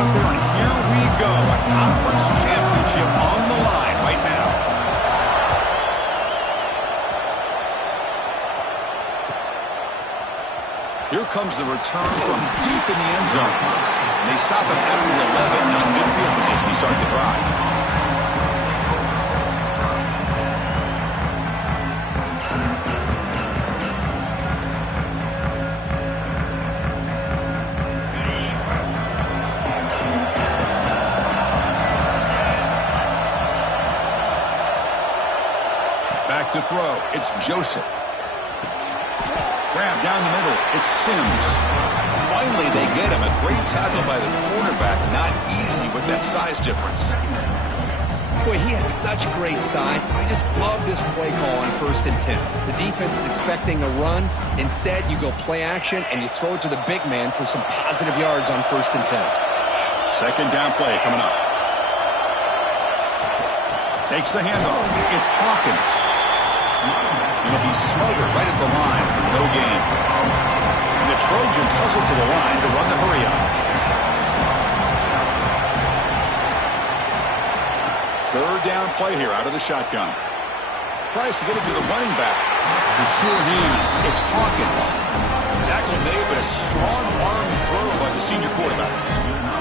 out there, and here we go. A conference championship on the line right now. Here comes the return from deep in the end zone. And they stop him at the 11. Now in good field position to start the drive. Back to throw. It's Joseph. Grab down the middle. It's Sims. Finally, they get him. A great tackle by the quarterback. Not easy with that size difference. Boy, he has such great size. I just love this play call on 1st and 10. The defense is expecting a run. Instead, you go play action, and you throw it to the big man for some positive yards on 1st and 10. Second down play coming up. Takes the handoff. It's Hawkins. It'll be smothered right at the line for no gain. And the Trojans hustle to the line to run the hurry up. Third down play here out of the shotgun. Tries to get it to the running back. The sure hands. It's Hawkins. Tackle made, but a strong arm throw by the senior quarterback.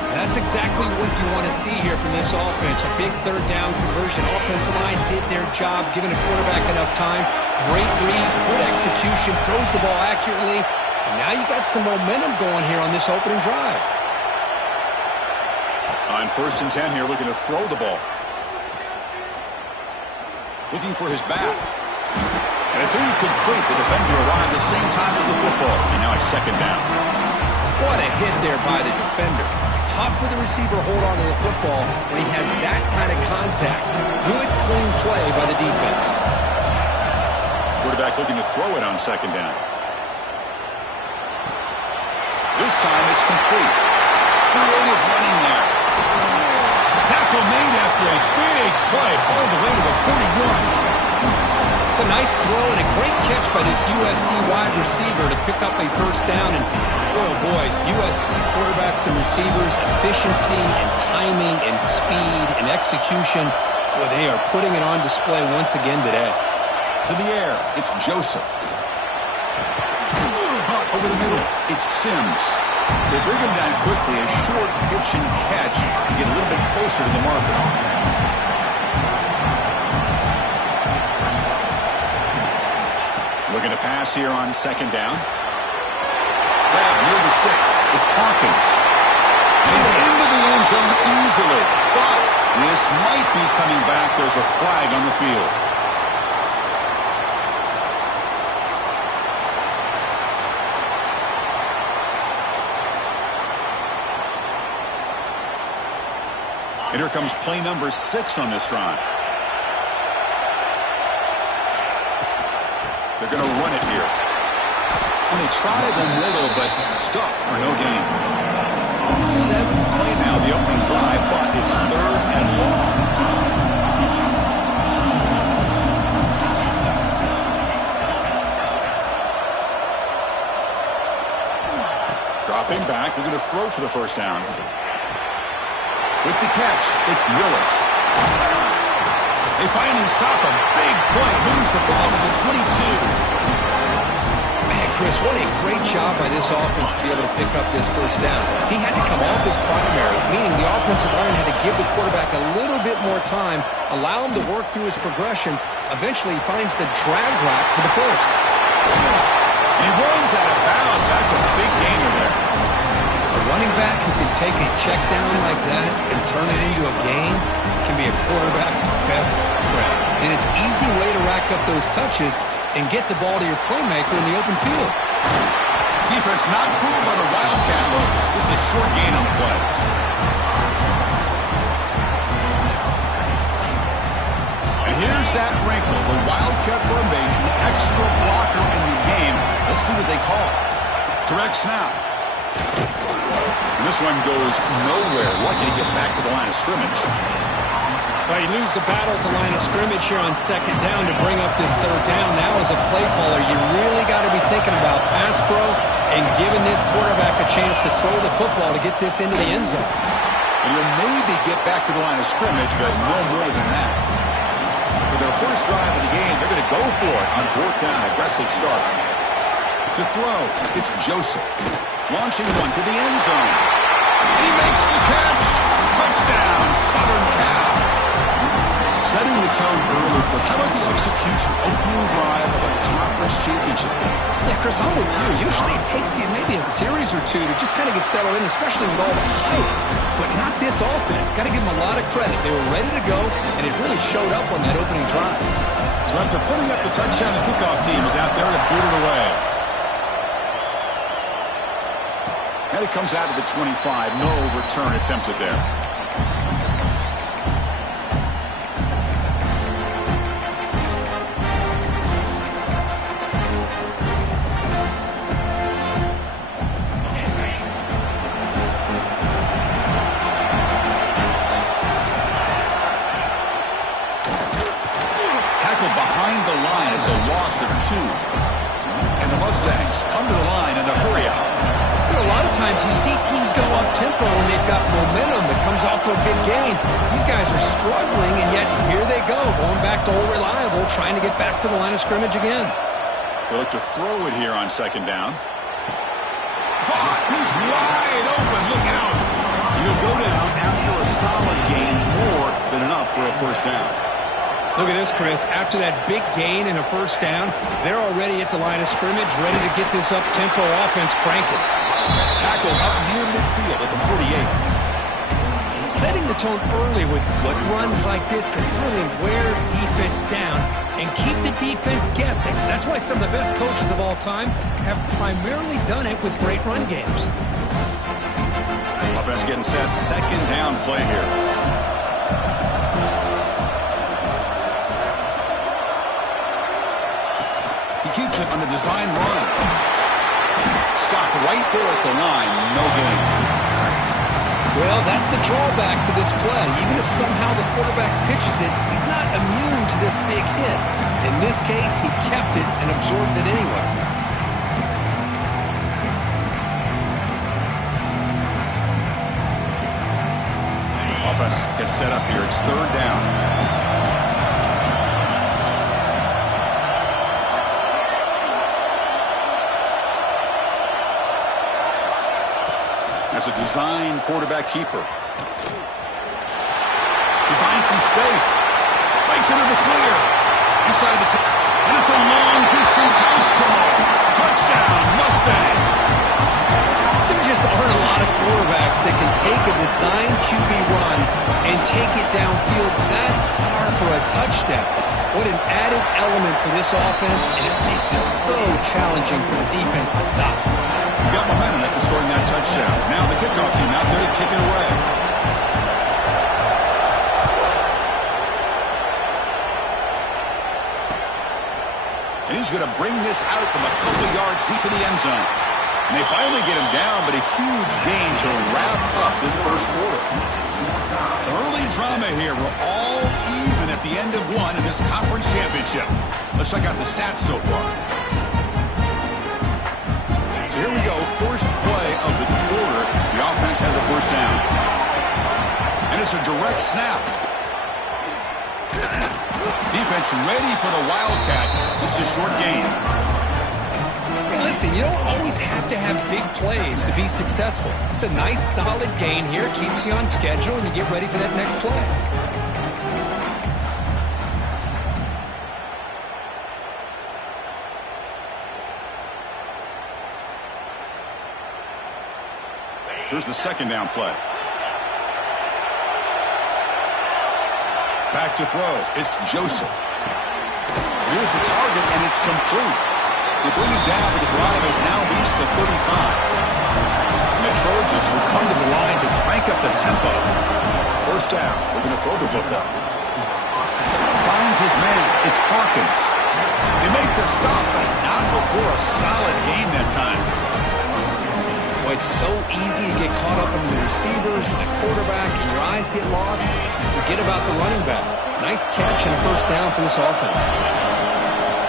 That's exactly what you want to see here from this offense. A big third down conversion. Offensive line did their job, giving the quarterback enough time. Great read, good execution, throws the ball accurately. And now you got some momentum going here on this opening drive. On 1st and 10 here, looking to throw the ball. Looking for his back. And it's incomplete. The defender arrived at the same time as the football. And now it's second down. What a hit there by the defender. Tough for the receiver to hold on to the football when he has that kind of contact. Good, clean play by the defense. Quarterback looking to throw it on second down. This time it's complete. Creative running there. Tackle made after a big play all the way to the 41. It's a nice throw and a great catch by this USC wide receiver to pick up a first down. And oh boy, USC quarterbacks and receivers, efficiency and timing and speed and execution. Boy, they are putting it on display once again today. To the air, it's Joseph. Caught over the middle, it's Sims. They bring him down quickly, a short pitch and catch to get a little bit closer to the marker. Looking to pass here on second down. Grab near the sticks. It's Hawkins. And he's into the end zone easily. But this might be coming back. There's a flag on the field. And here comes play number 6 on this drive. They're going to run it here. And they try the middle, but stuck for no gain. 7th play now, the opening drive, but it's 3rd and long. Dropping back, they're going to throw for the first down. With the catch, it's Willis. They finally stop him. Big play. Moves the ball to the 22. Man, Chris, what a great job by this offense to be able to pick up this first down. He had to come off his primary, meaning the offensive line had to give the quarterback a little bit more time, allow him to work through his progressions. Eventually, he finds the drag route for the first. And he runs out of bounds. That's a big gainer there. A running back who can take a check down like that and turn it into a gain can be a quarterback's best friend. And it's an easy way to rack up those touches and get the ball to your playmaker in the open field. Defense not fooled by the Wildcat look. Just a short gain on the play. And here's that wrinkle. The Wildcat formation, extra blocker in the game. Let's see what they call. Direct snap. And this one goes nowhere. Lucky to get back to the line of scrimmage. Well, you lose the battle to line of scrimmage here on second down to bring up this third down. Now as a play caller, you really got to be thinking about pass pro and giving this quarterback a chance to throw the football to get this into the end zone. And he'll maybe get back to the line of scrimmage, but no more than that. For their first drive of the game, they're going to go for it on fourth down. Aggressive start. To throw, it's Joseph. Launching one to the end zone. And he makes the catch. Touchdown, Southern Cal. Setting the tone early for how about the execution? Opening drive of a conference championship. Yeah, Chris, I'm with you. Usually it takes you maybe a series or two to just kind of get settled in, especially with all the hype. But not this offense. Got to give them a lot of credit. They were ready to go, and it really showed up on that opening drive. So after putting up the touchdown, the kickoff team is out there to boot it away. And it comes out of the 25. No return attempted there. Behind the line, it's a loss of 2. And the Mustangs come to the line in the hurry up. You know, a lot of times you see teams go up-tempo when they've got momentum that comes off to a big gain. These guys are struggling, and yet here they go, going back to old reliable, trying to get back to the line of scrimmage again. They look to throw it here on second down. Caught! He's wide open! Look out! He'll go down after a solid gain, more than enough for a first down. Look at this, Chris. After that big gain and a first down, they're already at the line of scrimmage, ready to get this up-tempo offense cranking. Tackle up near midfield at the 48. Setting the tone early with good runs like this can really wear defense down and keep the defense guessing. That's why some of the best coaches of all time have primarily done it with great run games. Offense getting set. Second down play here. He keeps it on the design run. Stopped right there at the line. No gain. Well, that's the drawback to this play. Even if somehow the quarterback pitches it, he's not immune to this big hit. In this case, he kept it and absorbed it anyway. Offense gets set up here. It's third down. That's a design quarterback keeper. He finds some space. Breaks into the clear. Inside the and it's a long-distance house call. Touchdown, Mustangs. There just aren't a lot of quarterbacks that can take a design QB run and take it downfield that far for a touchdown. What an added element for this offense, and it makes it so challenging for the defense to stop. You got momentum after scoring that touchdown. Now the kickoff team out there to kick it away. And he's going to bring this out from a couple of yards deep in the end zone. And they finally get him down, but a huge gain to wrap up this first quarter. Some early drama here. We're all even at the end of one in this conference championship. Let's check out the stats so far. Here we go, first play of the quarter. The offense has a first down. And it's a direct snap. Defense ready for the Wildcat. Just a short gain. Hey, listen, you don't always have to have big plays to be successful. It's a nice, solid gain here. Keeps you on schedule, and you get ready for that next play. Here's the second down play. Back to throw. It's Joseph. Here's the target, and it's complete. They bring it down, but the drive has now reached the 35. And the Trojans will come to the line to crank up the tempo. First down. We're going to throw the football. Finds his man. It's Hawkins. They make the stop, but not before a solid gain that time. Boy, it's so easy to get caught up in the receivers and the quarterback, and your eyes get lost. You forget about the running back. Nice catch and a first down for this offense.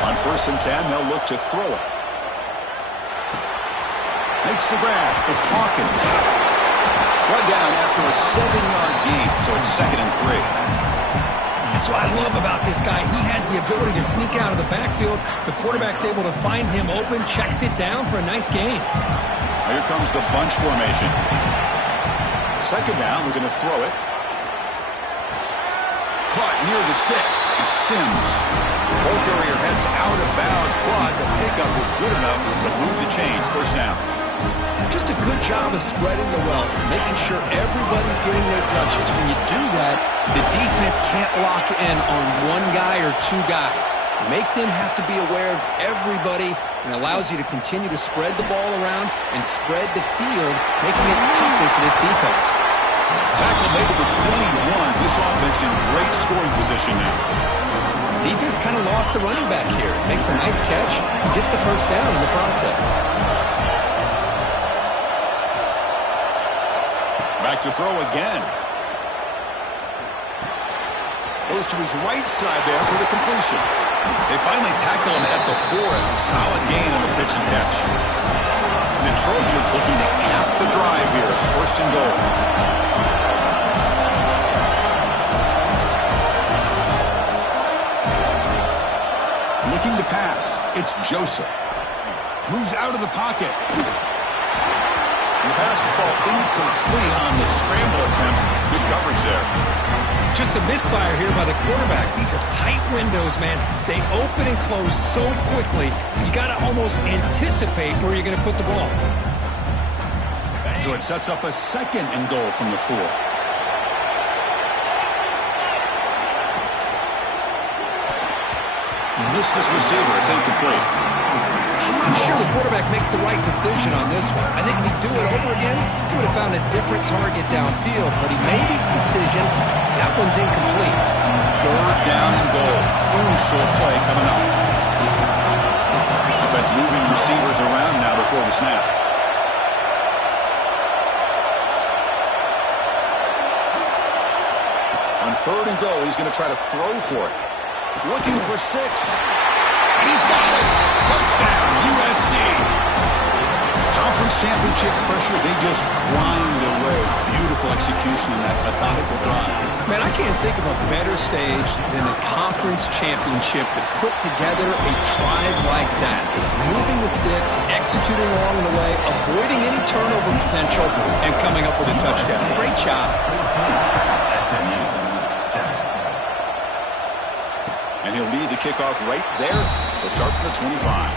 On 1st and 10, they'll look to throw it. Makes the grab. It's Hawkins. One down after a 7-yard gain, so it's 2nd and 3. That's what I love about this guy. He has the ability to sneak out of the backfield. The quarterback's able to find him open, checks it down for a nice gain. Here comes the bunch formation. 2nd down, we're going to throw it. Caught near the sticks. It's Sims. Ball carrier heads out of bounds, but the pickup was good enough to move the chains. 1st down. Just a good job of spreading the wealth, making sure everybody's getting their touches. When you do that, the defense can't lock in on one guy or two guys. Make them have to be aware of everybody, and allows you to continue to spread the ball around and spread the field, making it tougher for this defense. Tackle made to the 21. This offense in great scoring position now. Defense kind of lost a running back here. Makes a nice catch and gets the 1st down in the process. Back to throw again. Goes to his right side there for the completion. They finally tackle him at the 4. It's a solid gain on the pitch and catch. And the Trojans looking to cap the drive here. It's 1st and goal. Looking to pass. It's Joseph. Moves out of the pocket. And the pass will fall incomplete on the scramble attempt. Good coverage there. Just a misfire here by the quarterback. These are tight windows, man. They open and close so quickly. You got to almost anticipate where you're going to put the ball. So it sets up a 2nd and goal from the 4. Missed this receiver. It's incomplete. I'm not sure the quarterback makes the right decision on this one. I think if he'd do it over again, he would have found a different target downfield, but he made his decision. That one's incomplete. 3rd down and goal. Crucial play coming up. Defense moving receivers around now before the snap. On 3rd and goal, he's going to try to throw for it. Looking for 6. And he's got it. Touchdown, USC. Conference championship pressure, they just grind away. Beautiful execution in that methodical drive. Man, I can't think of a better stage than the conference championship to put together a drive like that. Moving the sticks, executing along the way, avoiding any turnover potential, and coming up with a touchdown. Great job. And he'll lead the kickoff right there. He'll start from the 25.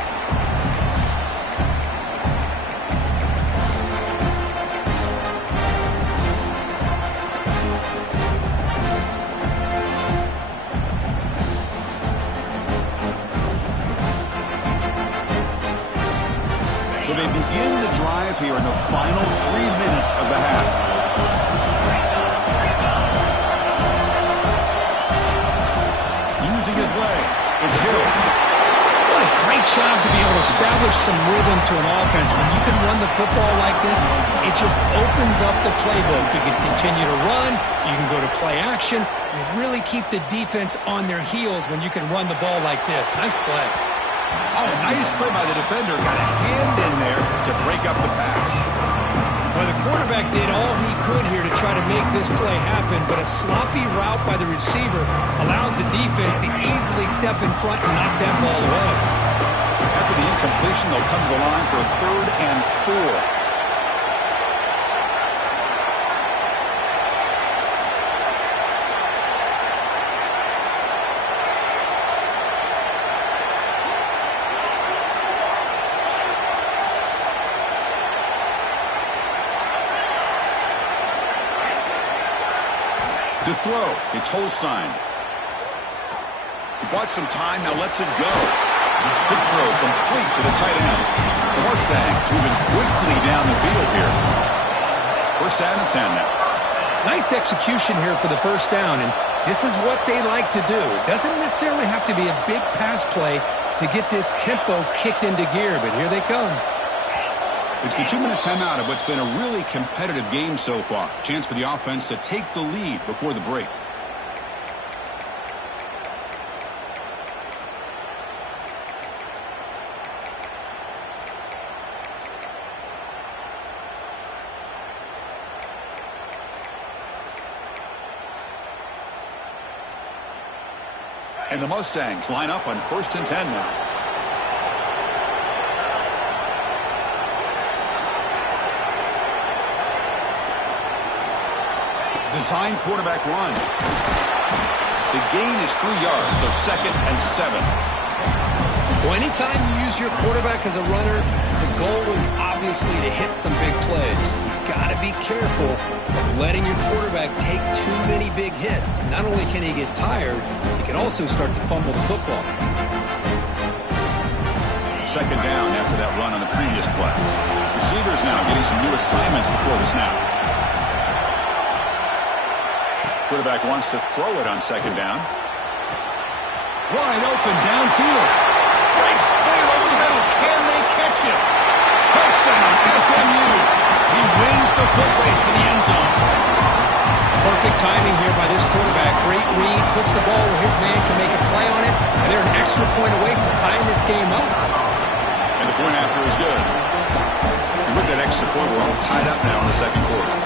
So they begin the drive here in the final 3 minutes of the half. Using his legs, it's Hill. What a great job to be able to establish some rhythm to an offense. When you can run the football like this, it just opens up the playbook. You can continue to run. You can go to play action. You really keep the defense on their heels when you can run the ball like this. Nice play. Oh, nice play by the defender. Got a hand in there to break up the pass. Well, the quarterback did all he could here to try to make this play happen, but a sloppy route by the receiver allows the defense to easily step in front and knock that ball away. After the incompletion, they'll come to the line for a 3rd and 4. To throw, it's Holstein. He bought some time, now lets it go. Big throw complete to the tight end. The Mustangs moving quickly down the field here. 1st down and 10 now. Nice execution here for the 1st down, and this is what they like to do. It doesn't necessarily have to be a big pass play to get this tempo kicked into gear, but here they come. It's the 2-minute timeout of what's been a really competitive game so far. Chance for the offense to take the lead before the break. And the Mustangs line up on 1st and 10 now. Design quarterback run. The gain is 3 yards, so 2nd and 7. Well, anytime you use your quarterback as a runner, the goal is obviously to hit some big plays. Got to be careful of letting your quarterback take too many big hits. Not only can he get tired, he can also start to fumble the football. 2nd down after that run on the previous play. Receivers now getting some new assignments before the snap. Quarterback wants to throw it on 2nd down. Wide open downfield. Breaks clear over the middle. Can they catch it? Touchdown, SMU. He wins the foot race to the end zone. Perfect timing here by this quarterback. Great read. Puts the ball where his man can make a play on it. And they're an extra point away from tying this game up. And the point after is good. And with that extra point, we're all tied up now in the 2nd quarter.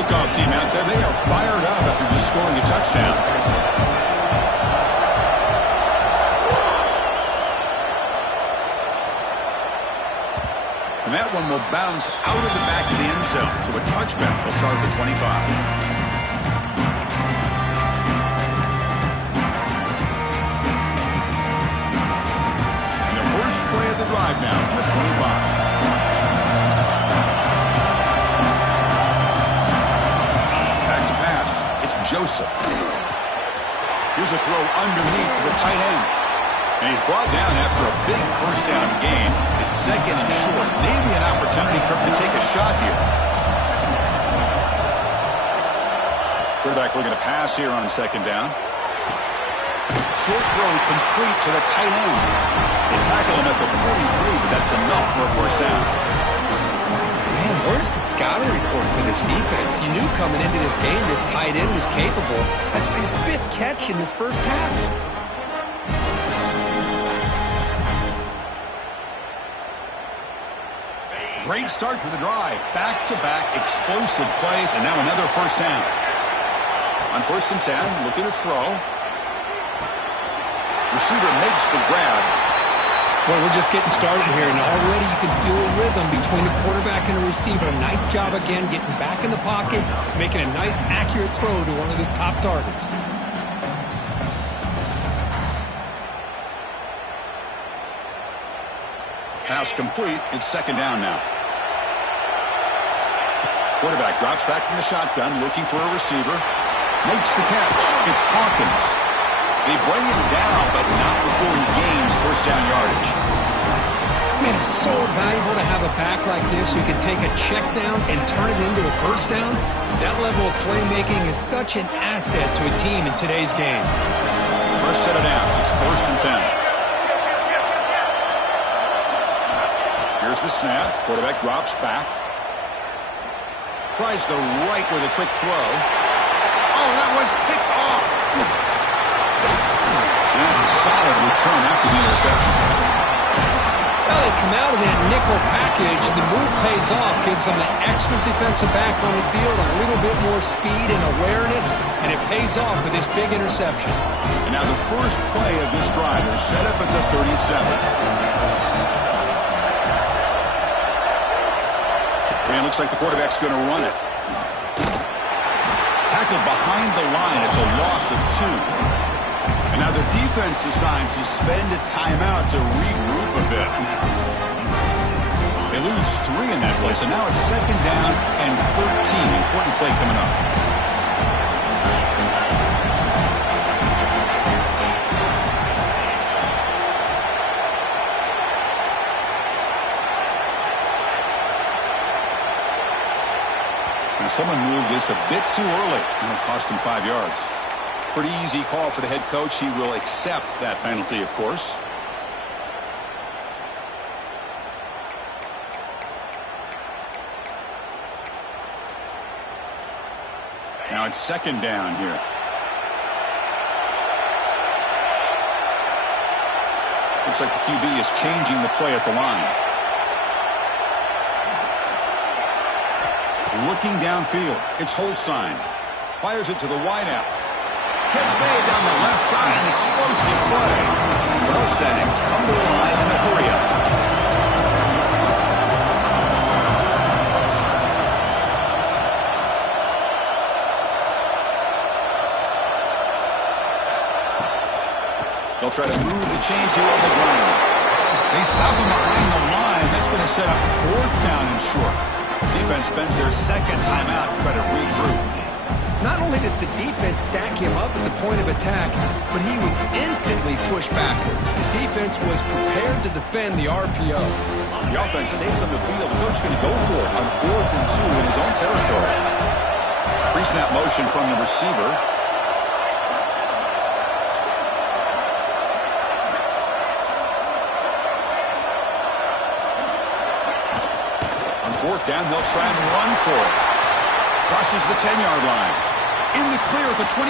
Kickoff team out there. They are fired up after just scoring a touchdown. And that one will bounce out of the back of the end zone. So a touchback will start at the 25. And the first play of the drive now on the 25. Joseph. Here's a throw underneath to the tight end. And he's brought down after a big 1st down gain. It's 2nd and short. Maybe an opportunity, Kirk, to take a shot here. Quarterback looking to pass here on 2nd down. Short throw complete to the tight end. They tackle him at the 43, but that's enough for a 1st down. Man, where's the scouting report for this defense? You knew coming into this game this tight end was capable. That's his 5th catch in this first half. Great start for the drive. Back-to-back explosive plays, and now another 1st down. On 1st and 10, looking to throw. Receiver makes the grab. Well, we're just getting started here, and already you can feel a rhythm between the quarterback and the receiver. Nice job again getting back in the pocket, making a nice, accurate throw to one of his top targets. Pass complete. It's 2nd down now. Quarterback drops back from the shotgun, looking for a receiver. Makes the catch. It's Hawkins. They bring him down, but not before he gains 1st down yardage. Man, it's so valuable to have a back like this who can take a check down and turn it into a 1st down. That level of playmaking is such an asset to a team in today's game. First set of downs. It's 1st and 10. Here's the snap. Quarterback drops back. Tries the right with a quick throw. Oh, that one's picked off. And that's a solid return after the interception. Well, they come out of that nickel package. The move pays off, gives them an extra defensive back on the field, a little bit more speed and awareness, and it pays off with this big interception. And now the first play of this drive is set up at the 37. And it looks like the quarterback's going to run it. Tackled behind the line. It's a loss of 2. And now the defense decides to spend a timeout to regroup a bit. They lose 3 in that play, so now it's 2nd down and 13. Important play coming up. And someone moved this a bit too early, and it cost him 5 yards. Pretty easy call for the head coach. He will accept that penalty, of course. Now it's 2nd down here. Looks like the QB is changing the play at the line. Looking downfield. It's Holstein. Fires it to the wideout. Catch made down the left side. An explosive play. The Mustangs come to the line in a hurry-up. They'll try to move the chains here on the ground. They stop him behind the line. That's going to set up 4th down and short. Defense spends their second timeout to try to regroup. Not only does the defense stack him up at the point of attack, but he was instantly pushed backwards. The defense was prepared to defend the RPO. The offense stays on the field. The coach is going to go for it on 4th and 2 in his own territory. Pre-snap motion from the receiver. On 4th down, they'll try and run for it. Crosses the 10-yard line. In the clear at the 25.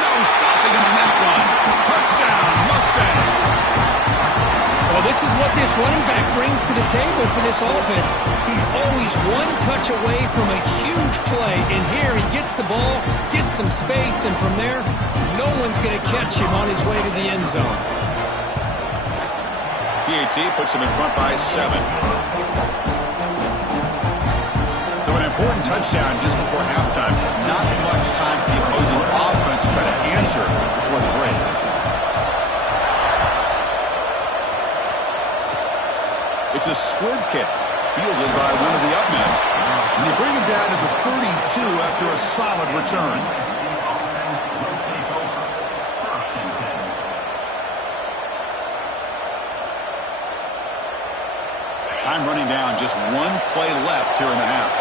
No stopping him on that one. Touchdown, Mustangs. Well, this is what this running back brings to the table for this offense. He's always one touch away from a huge play. And here he gets the ball, gets some space, and from there, no one's going to catch him on his way to the end zone. PAT puts him in front by 7. So an important touchdown just before halftime. Not much time for the opposing offense to try to answer before the break. It's a squib kick, fielded by one of the up men. And they bring him down to the 32 after a solid return. Time running down, just 1 play left here in the half.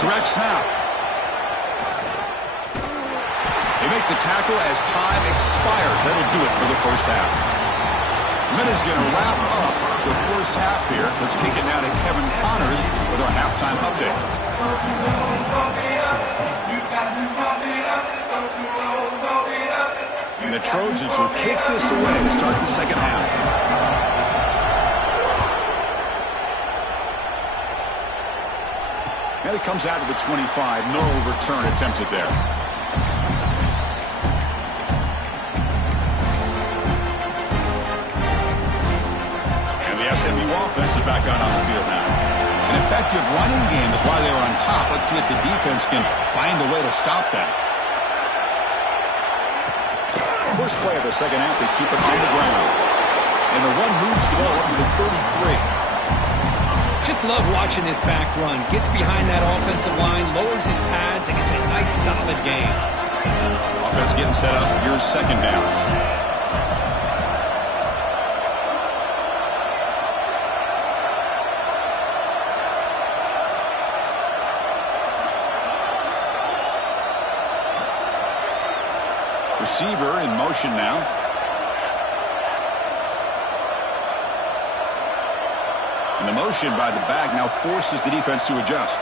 Direct snap. They make the tackle as time expires. That'll do it for the first half. Minutes going to wrap up the first half here. Let's kick it now to Kevin Connors with our halftime update. And the Trojans will kick this away to start the second half. And it comes out to the 25. No return attempted there. And the SMU offense is back on the field now. An effective running game is why they were on top. Let's see if the defense can find a way to stop that. First play of the second half, they keep it on the ground. And the run moves the ball up to the 33. Just love watching this back run. Gets behind that offensive line, lowers his pads, and gets a nice solid gain. Offense getting set up. Here's second down. Receiver in motion now. And the motion by the back now forces the defense to adjust.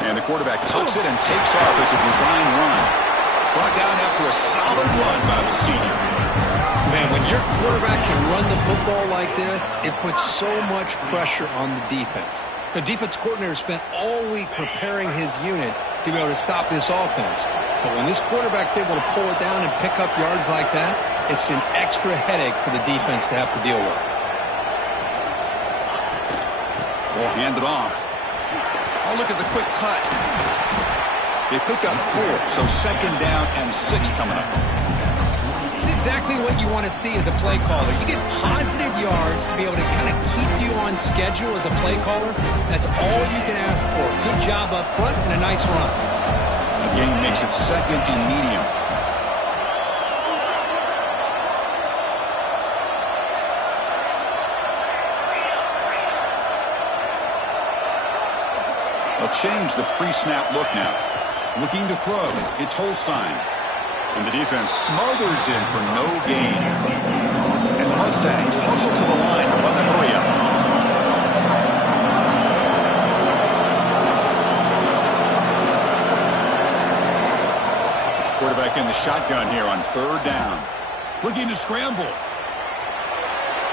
And the quarterback tucks it and takes off as a design run. Brought down after a solid run by the senior. Man, when your quarterback can run the football like this, it puts so much pressure on the defense. The defense coordinator spent all week preparing his unit to be able to stop this offense. But when this quarterback's able to pull it down and pick up yards like that, it's an extra headache for the defense to have to deal with. Well, hand it off. Oh, look at the quick cut. They pick up 4, so second down and 6 coming up. It's exactly what you want to see as a play caller. You get positive yards to be able to kind of keep you on schedule as a play caller. That's all you can ask for. Good job up front and a nice run. The game makes it second and medium. They'll change the pre-snap look now. Looking to throw. It's Holstein. And the defense smothers in for no gain. And the Mustangs hustle to the line to run the hurry-up. Quarterback in the shotgun here on third down. Looking to scramble.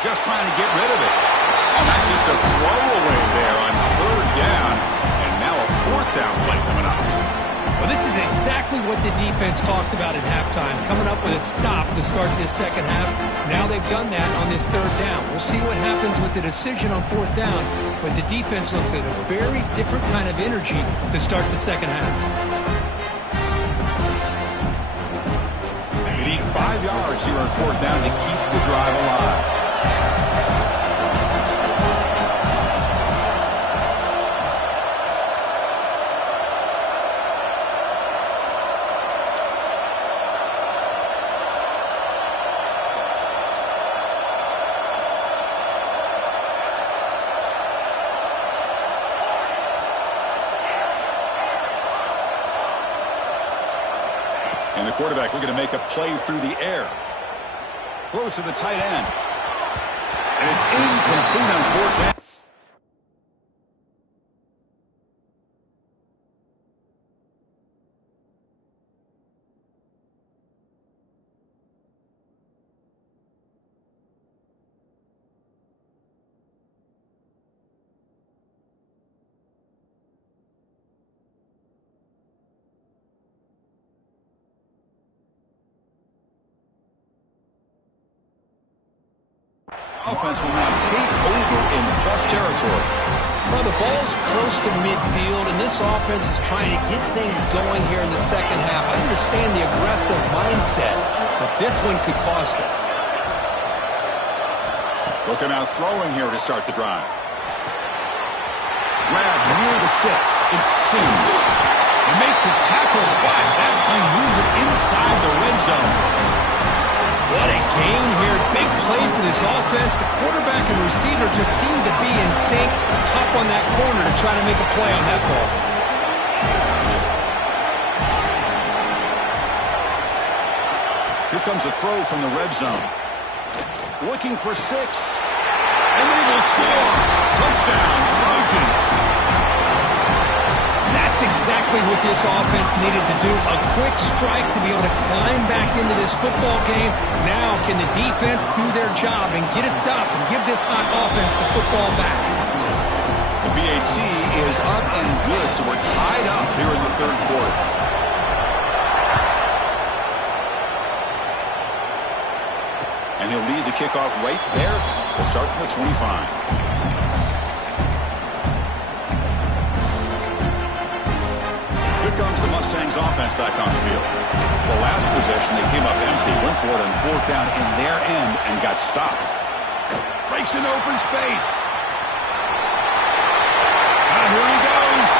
Just trying to get rid of it. And that's just a throwaway there on third down. And now a fourth down play coming up. Well, this is exactly what the defense talked about at halftime, coming up with a stop to start this second half. Now they've done that on this third down. We'll see what happens with the decision on fourth down, but the defense looks at a very different kind of energy to start the second half. They need 5 yards here on fourth down to keep the drive alive. And the quarterback looking to make a play through the air. Throws to the tight end. And it's incomplete on fourth down. Offense will now take over in plus territory. Well, the ball's close to midfield, and this offense is trying to get things going here in the second half. I understand the aggressive mindset, but this one could cost them. Looking out throwing here to start the drive. Grab near the sticks. It seems. They make the tackle, but that play moves it inside the red zone. What a game here. Big play for this offense. The quarterback and receiver just seem to be in sync. Tough on that corner to try to make a play on that ball. Here comes a throw from the red zone. Looking for 6. And they will score. Touchdown, Trojans. That's exactly what this offense needed to do. A quick strike to be able to climb back into this football game. Now can the defense do their job and get a stop and give this hot offense the football back? The BAT is up and good, so we're tied up here in the third quarter. And he'll lead the kickoff right there. We'll start from the 25. Comes the Mustangs offense back on the field. The last possession, they came up empty, went for it on fourth down in their end and got stopped. Breaks into open space. And here he goes.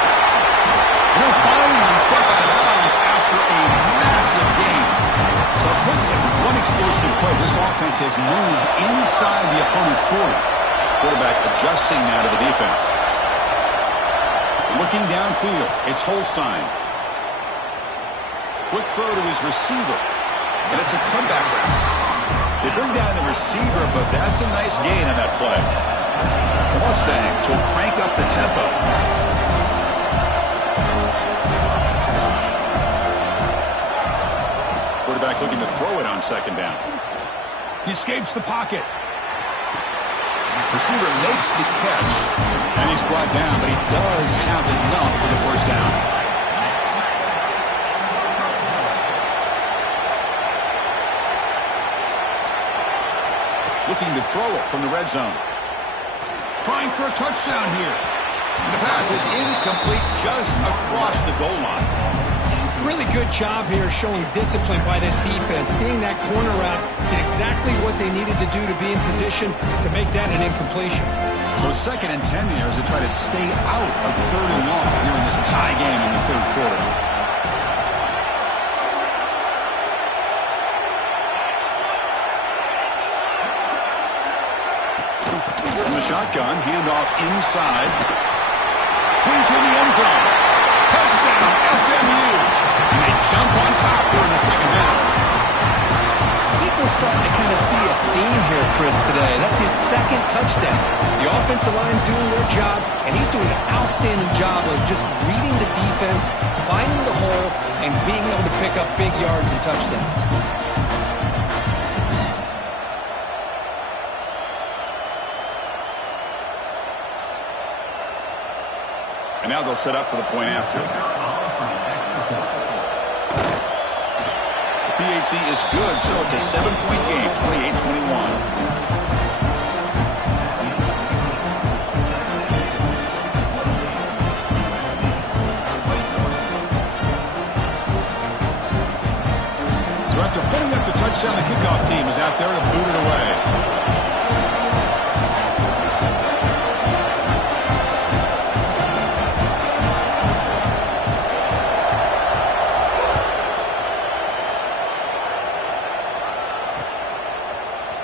He'll finally step out of bounds after a massive gain. So quickly, with one explosive play, this offense has moved inside the opponent's 40. Quarterback adjusting now to the defense. Looking downfield, it's Holstein. Quick throw to his receiver. And it's a comeback route. They bring down the receiver, but that's a nice gain on that play. The Mustangs will crank up the tempo. Quarterback looking to throw it on second down. He escapes the pocket. Receiver makes the catch, and he's brought down, but he does have enough for the first down. Looking to throw it from the red zone. Trying for a touchdown here. And the pass is incomplete just across the goal line. Really good job here showing discipline by this defense. Seeing that corner route, did exactly what they needed to do to be in position to make that an incompletion. So 2nd and 10 here as they try to stay out of 3rd and long here in this tie game in the third quarter. From the shotgun, handoff inside. Clean to the end zone. Touchdown, SMU. And they jump on top here in the second half. I think we're starting to kind of see a theme here, Chris, today. That's his 2nd touchdown. The offensive line doing their job, and he's doing an outstanding job of just reading the defense, finding the hole, and being able to pick up big yards and touchdowns. And now they'll set up for the point after. The PAT is good, so it's a 7-point game, 28-21. After putting up the touchdown, the kickoff team is out there to boot it away.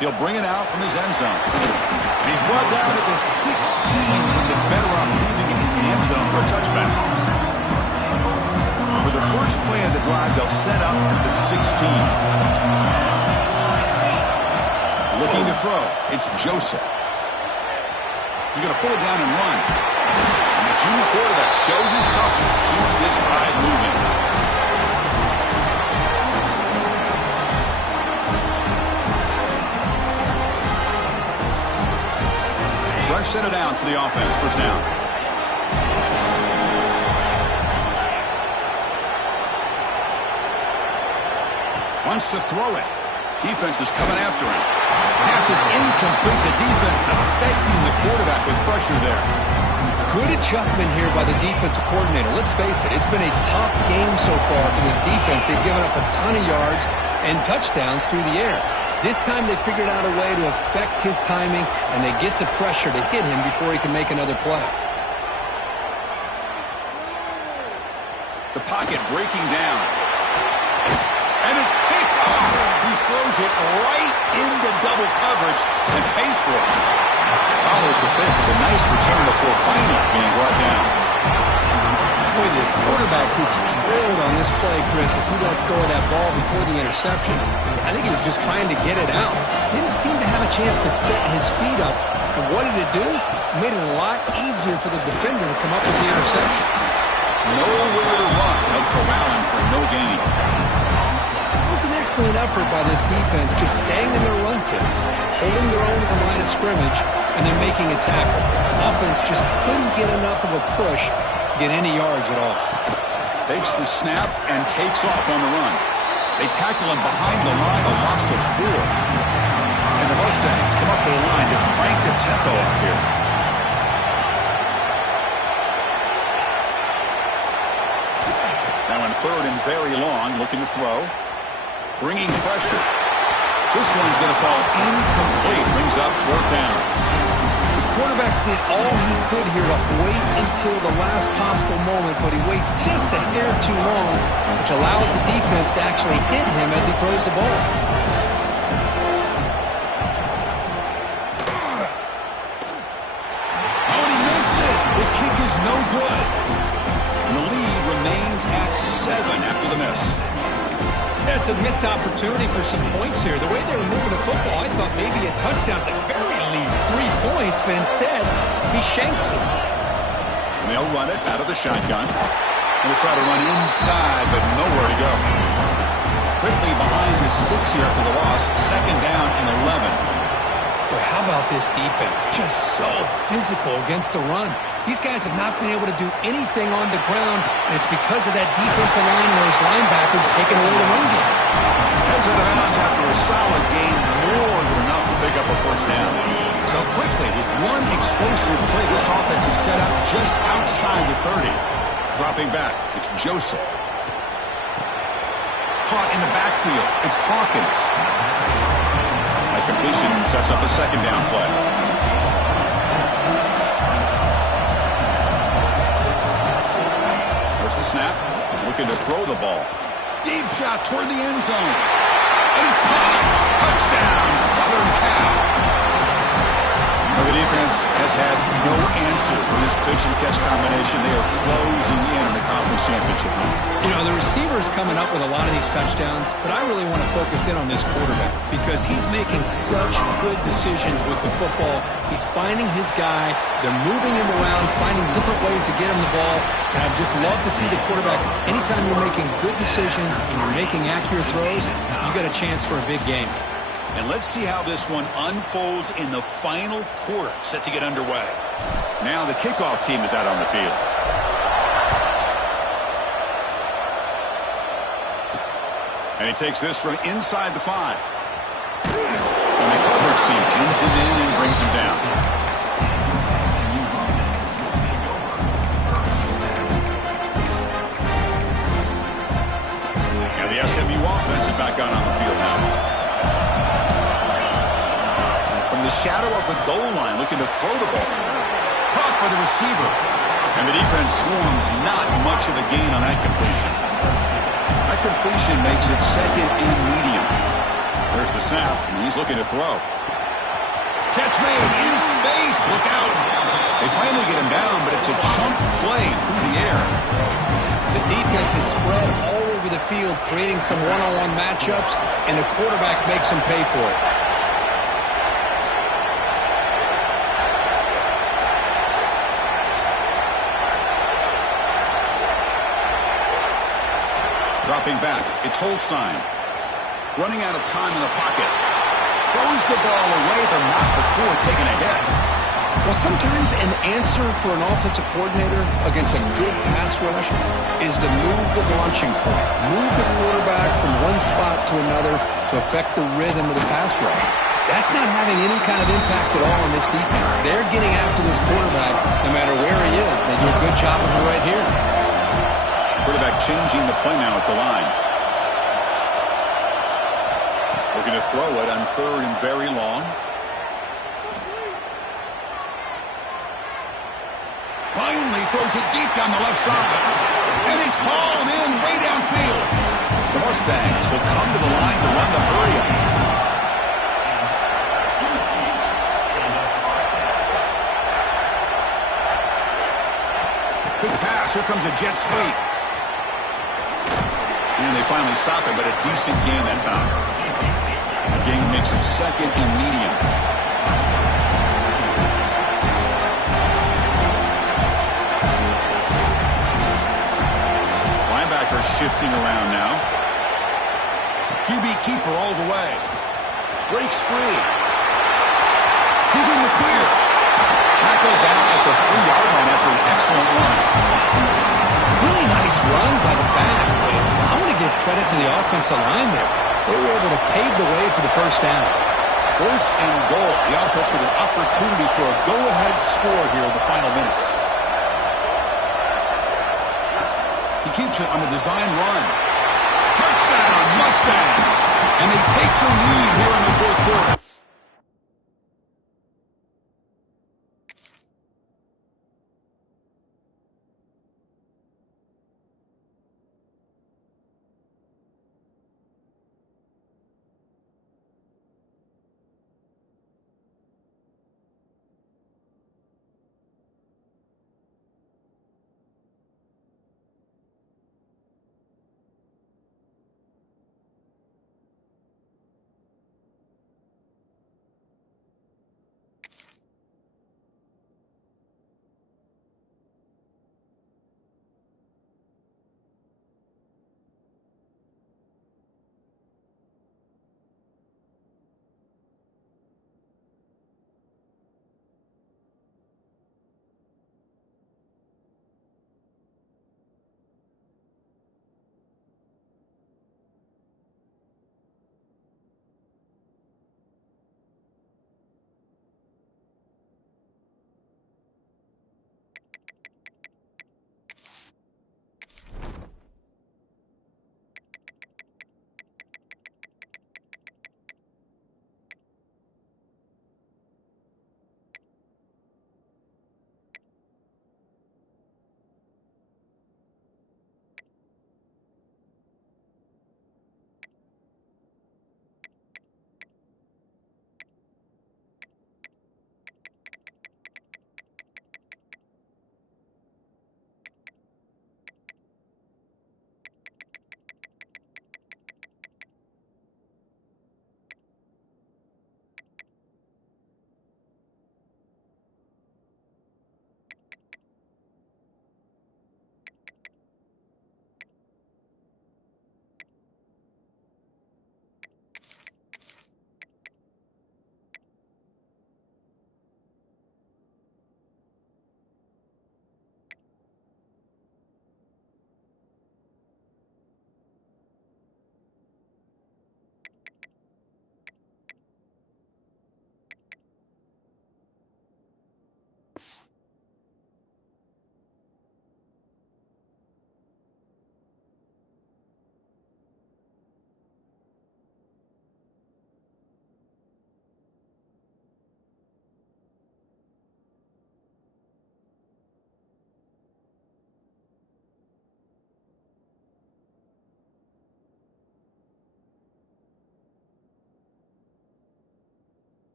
He'll bring it out from his end zone. And he's brought down at the 16, with the better off leaving it in the end zone for a touchback. For the first play of the drive, they'll set up at the 16. Looking to throw. It's Joseph. He's going to pull it down and run. And the junior quarterback shows his toughness, keeps this drive moving. Fresh set of downs for the offense. First down. Wants to throw it. Defense is coming after him. Pass is incomplete. The defense affecting the quarterback with pressure there. Good adjustment here by the defensive coordinator. Let's face it, it's been a tough game so far for this defense. They've given up a ton of yards and touchdowns through the air. This time they figured out a way to affect his timing, and they get the pressure to hit him before he can make another play. The pocket breaking down. And it's picked off. He throws it right into double coverage and pays for it. Follows the pick with a nice return before finally being brought down. Boy, the quarterback gets drilled on this play, Chris, as he lets go of that ball before the interception. I think he was just trying to get it out. Didn't seem to have a chance to set his feet up. And what did it do? It made it a lot easier for the defender to come up with the interception. Nowhere to run. They'll corral him for no gain. It was an excellent effort by this defense, just staying in their run fits, holding their own at the line of scrimmage, and then making a tackle. Offense just couldn't get enough of a push to get any yards at all. Takes the snap and takes off on the run. They tackle him behind the line, a loss of 4. And the Mustangs come up to the line to crank the tempo up here. Now in third and very long, looking to throw. Bringing pressure. This one's going to fall incomplete. Brings up 4th down. The quarterback did all he could here to wait until the last possible moment, but he waits just a hair too long, which allows the defense to actually hit him as he throws the ball. Oh, and he missed it. The kick is no good. And the lead remains at 7 after the miss. That's a missed opportunity for some points here. The way they were moving the football, I thought maybe a touchdown at the very least, 3 points, but instead, he shanks it. And they'll run it out of the shotgun. And they'll try to run inside, but nowhere to go. Quickly behind the 6 here after the loss, 2nd down and 11. Boy, how about this defense? Just so physical against the run. These guys have not been able to do anything on the ground, and it's because of that defensive line and those linebackers taking away the run game. Heads out of bounds after a solid game, more than enough to pick up a 1st down. So quickly, with one explosive play, this offense is set up just outside the 30. Dropping back, it's Joseph. Caught in the backfield, it's Hawkins. That completion sets up a 2nd down play. There's the snap. Looking to throw the ball. Deep shot toward the end zone. And it's caught. Touchdown, Southern Cal. The defense has had no answer for this pitch-and-catch combination. They are closing in the conference championship. You know, the receiver's coming up with a lot of these touchdowns, but I really want to focus in on this quarterback because he's making such good decisions with the football. He's finding his guy. They're moving him around, finding different ways to get him the ball. And I'd just love to see the quarterback. Anytime you're making good decisions and you're making accurate throws, you got a chance for a big game. And let's see how this one unfolds in the final quarter, set to get underway. Now the kickoff team is out on the field. And he takes this from inside the 5. And the coverage team pins him in and brings him down. And the SMU offense is back out on the field now. From the shadow of the goal line, looking to throw the ball. Caught by the receiver. And the defense swarms, not much of a gain on that completion. That completion makes it second and medium. There's the snap, and he's looking to throw. Catch made in space. Look out. They finally get him down, but it's a chunk play through the air. The defense is spread all over the field, creating some one-on-one matchups, and the quarterback makes them pay for it. Dropping back, it's Holstein. Running out of time in the pocket. Throws the ball away, but not before taking a hit. Well, sometimes an answer for an offensive coordinator against a good pass rush is to move the launching point. Move the quarterback from one spot to another to affect the rhythm of the pass rush. That's not having any kind of impact at all on this defense. They're getting after this quarterback no matter where he is. They do a good job of it right here. Quarterback changing the play now at the line. Looking to throw it on 3rd and very long. Finally throws it deep down the left side. And he's hauled in way downfield. The Mustangs will come to the line to run the hurry-up. Good pass. Here comes a jet sweep. And they finally stop it, but a decent gain that time. The gain makes it second and medium. Linebacker shifting around now. QB keeper all the way. Breaks free. He's in the clear. Tackled down at the 3-yard line after an excellent run. Really nice run by the back, but I want to give credit to the offensive line there. They were able to pave the way for the first down. 1st and goal. The offense with an opportunity for a go-ahead score here in the final minutes. He keeps it on the design run. Touchdown, Mustangs! And they take the lead here in the 4th quarter.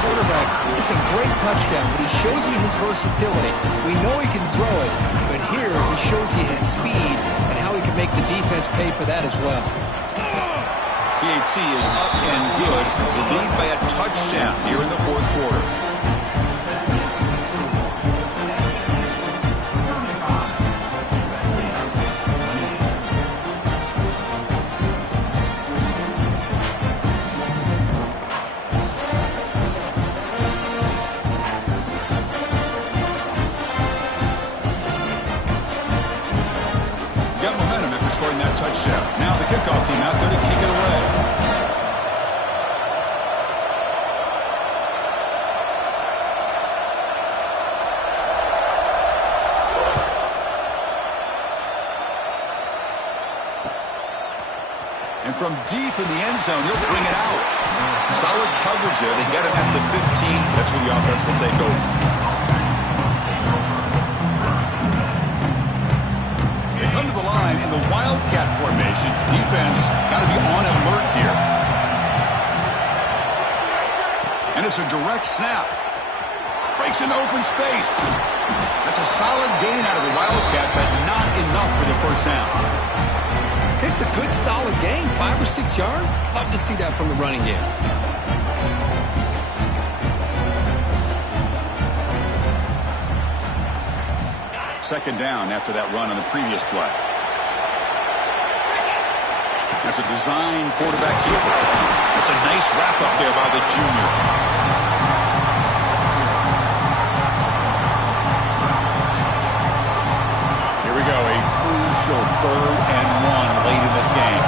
quarterback, it's a great touchdown, but he shows you his versatility. We know he can throw it, but here he shows you his speed and how he can make the defense pay for that as well. PAT is up and good. The lead by a touchdown here in the fourth quarter. Got momentum after scoring that touchdown. Now the kickoff team out there to kick it away. And from deep in the end zone, he'll bring it out. Solid coverage there. They get him at the 15. That's where the offense will take over. They come to the line in the Wildcat formation. Defense got to be on alert here. And it's a direct snap. Breaks into open space. That's a solid gain out of the Wildcat, but not enough for the first down. It's a good, solid gain, 5 or 6 yards. Love to see that from the running game. Second down after that run on the previous play. That's a design quarterback here. That's a nice wrap-up there by the junior. Here we go, a crucial 3rd and 1 late in this game.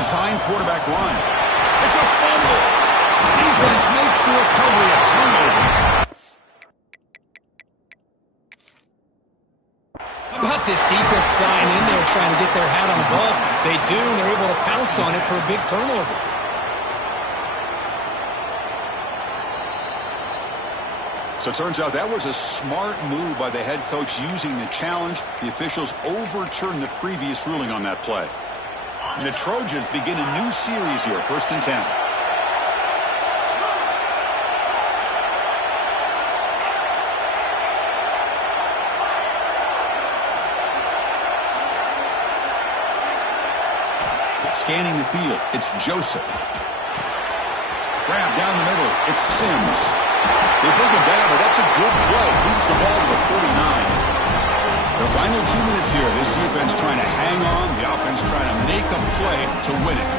Design quarterback run. It's a fumble. Defense makes the recovery a turnover. How about this defense flying in there trying to get their hat on the ball? They do, and they're able to pounce on it for a big turnover. So it turns out that was a smart move by the head coach using the challenge. The officials overturned the previous ruling on that play. And the Trojans begin a new series here, 1st and 10. Scanning the field, it's Joseph. Grab down the middle, it's Sims. They bring him down, but that's a good play. Moves the ball to the 49. The final 2 minutes here. This defense trying to hang on. The offense trying to make a play to win it.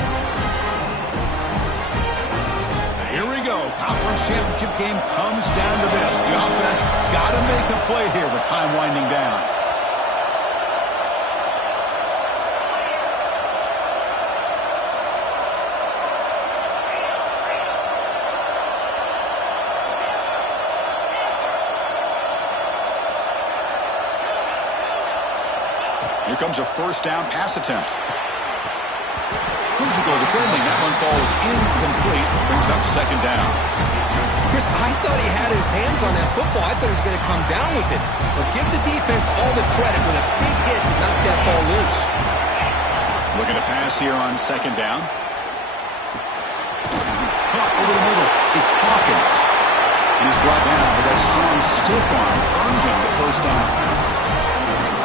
Here we go. Conference championship game comes down to this. The offense got to make a play here with time winding down. Here comes a 1st down pass attempt. Physical defending. That one falls incomplete. Brings up 2nd down. Chris, I thought he had his hands on that football. I thought he was going to come down with it. But give the defense all the credit with a big hit to knock that ball loose. Looking to pass here on 2nd down. Caught over the middle. It's Hawkins. And he's brought down, but that strong stiff arm earned him the 1st down.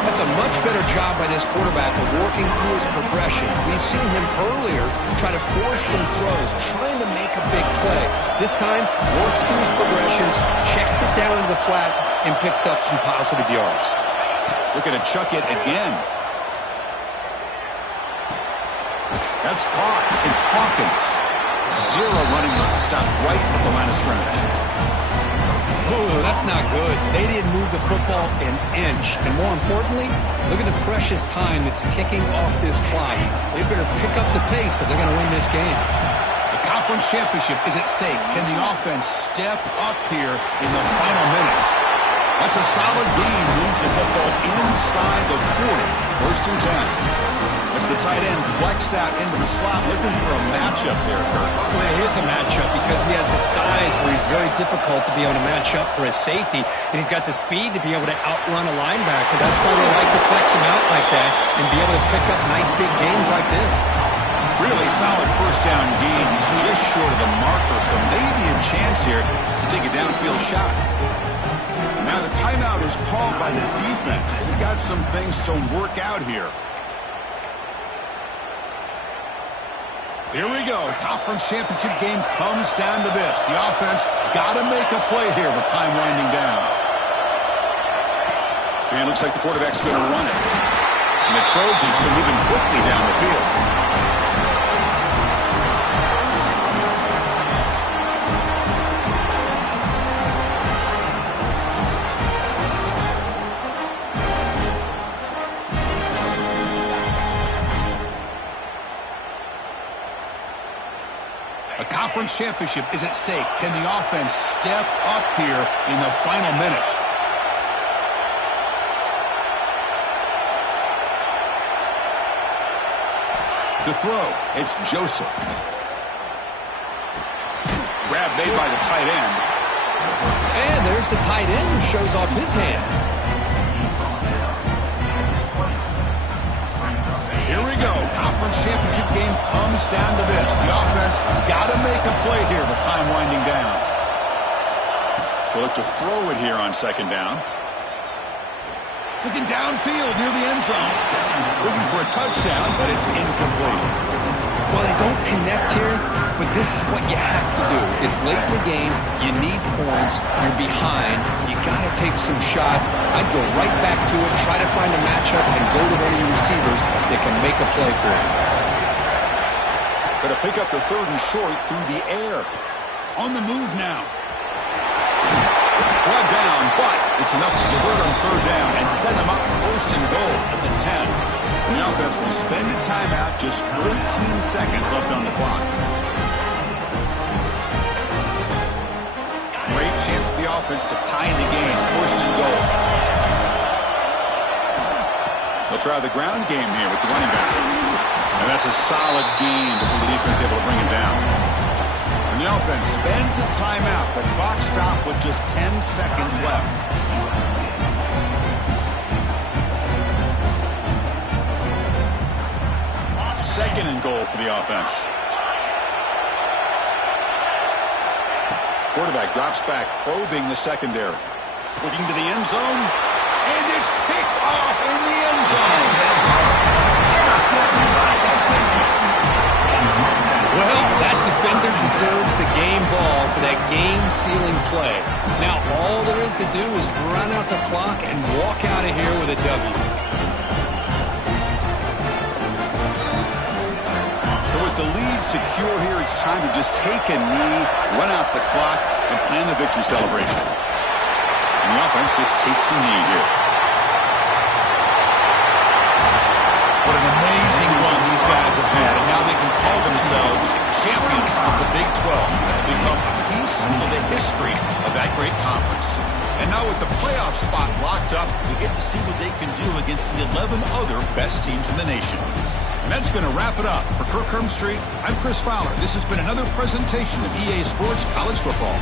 That's a much better job by this quarterback of working through his progressions. We've seen him earlier try to force some throws, trying to make a big play. This time, works through his progressions, checks it down into the flat, and picks up some positive yards. Looking to chuck it again. That's caught. It's Hawkins. 0 running left. Stopped right at the line of scrimmage. Oh, that's not good. They didn't move the football an inch. And more importantly, look at the precious time that's ticking off this clock. They better pick up the pace if they're going to win this game. The conference championship is at stake. Can the offense step up here in the final minutes? That's a solid gain. Moves the football inside the 40. 1st and 10. As the tight end flex out into the slot, looking for a matchup there, Kurt. Well, it is a matchup because he has the size where he's very difficult to be able to match up for his safety, and he's got the speed to be able to outrun a linebacker. That's why they like to flex him out like that and be able to pick up nice big gains like this. Really solid first down gain. He's just short of the marker, so maybe a chance here to take a downfield shot. Now the timeout is called by the defense. They've got some things to work out here. Here we go. Conference championship game comes down to this. The offense got to make a play here with time winding down. And it looks like the quarterback's going to run it. And the Trojans are moving quickly down the field. A conference championship is at stake. Can the offense step up here in the final minutes? To throw, it's Joseph. Grab made by the tight end. And there's the tight end who shows off his hands. Here we go. Conference championship game comes down to this. The offense got to make a play here with time winding down. They'll look to throw it here on second down. Looking downfield near the end zone. Looking for a touchdown, but it's incomplete. Well, they don't connect here, but this is what you have to do. It's late in the game. You need points. You're behind. You got to take some shots. I'd go right back to it, try to find a matchup, and go to one of your receivers that can make a play for you. Going to pick up the third and short through the air. On the move now. Brought down, but it's enough to convert on third down and set them up first and goal at the 10. The offense will spend a timeout, just 14 seconds left on the clock. Great chance for the offense to tie the game, first and goal. They'll try the ground game here with the running back. And that's a solid gain before the defense is able to bring him down. And the offense spends a timeout. The clock stopped with just 10 seconds left. Second and goal for the offense. Quarterback drops back, probing the secondary. Looking to the end zone. And it's picked off in the end zone. Well, that defender deserves the game ball for that game-sealing play. Now, all there is to do is run out the clock and walk out of here with a W. So with the lead secure here, it's time to just take a knee, run out the clock, and plan the victory celebration. And the offense just takes a knee here. What an amazing run these guys have had, and now they can call themselves champions of the Big 12. They become a piece of the history of that great conference. And now with the playoff spot locked up, we get to see what they can do against the 11 other best teams in the nation. And that's going to wrap it up. For Kirk Herbstreit, I'm Chris Fowler. This has been another presentation of EA Sports College Football.